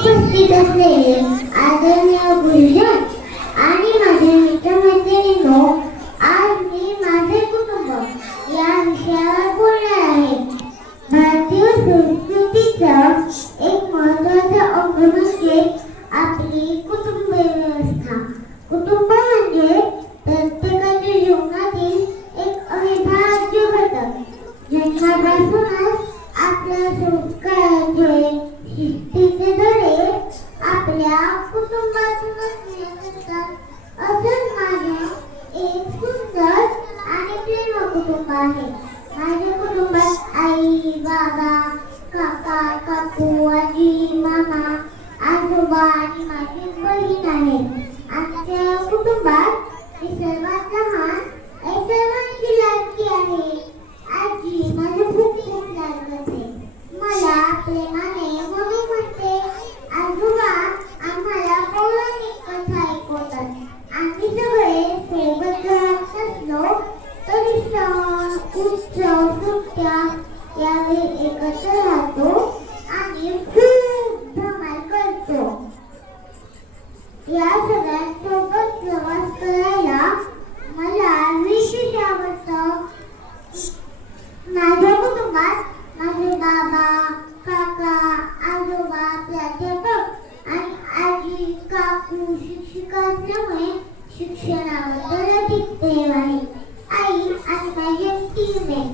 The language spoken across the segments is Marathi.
उपस्थित असलेले आदरणीय गुरुजन आणि माझे मित्रमैत्रिणींनो, आज मी माझे कुटुंब या विषयावर बोलणार आहे. भारतीय संस्कृतीचं एक महत्त्वाचं अंग म्हणजे आपली कुटुंब व्यवस्था. कुटुंब म्हणजे प्रत्येकाच्या जीवनातील एक अविभाज्य घटक. जन्मापासूनच आपल्या संस्कारांचे शिस्तीचे धडे आपल्या कुटुंबातूनच मिळत असतात. असंच माझे एक सुंदर आणि प्रेमळ कुटुंब आहे. माझ्या कुटुंबात आई, बाबा, काका, काकू, आजी, मामा, आजोबा आणि माझी बहीण आहे. आमच्या कुटुंबात मी सर्वात लहान आणि सर्वांची लाडकी आहे. आजी माझं खूप खूप लाड करते. मला प्रेमाने म्हणून म्हणते. आजोबा आम्हाला पौराणिक कथा ऐकवतात. आम्ही सगळे सोबत राहत नसलो तरी सण, उत्सव, सुट्ट्या यावेळी एकत्र राहतो आणि खूप धमाल करतो. या सगळ्यांसोबत प्रवास करायला मला विशेष आवडतं. माझ्या कुटुंबात माझे बाबा, काका, आजोबा, प्राध्यापक आणि आजी, काकू शिक्षिका असल्यामुळे शिक्षणाबद्दल अधिक प्रेम आहे. आई आणि माझी टीम आहे.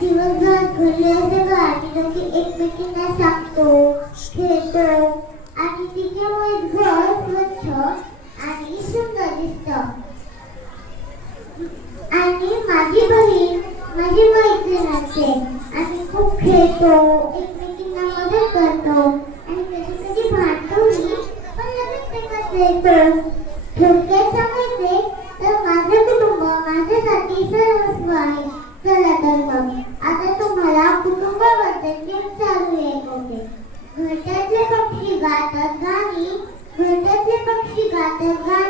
दिवसभर घरी सगळं आठवलं की एकमेकींना सांगतो, खेळतो आणि तिच्यामुळे घर स्वच्छ आणि सुंदर दिसतं. आणि माझी बहीण माझी मैत्रीण असते. आम्ही खूप खेळतो, एकमेकींना मदत करतो आणि कधी कधी भांडतोही, पण लगेच एकत्र येतो. थोडक्यात सांगायचे तर माझं कुटुंब माझ्यासाठी सर्वस्व आहे. चला तर मग आता तुम्हाला कुटुंबाबद्दलचे चालू ऐकवते. घरट्यातले पक्षी गातात गाणी, घरट्यातले पक्षी गातात गाणी.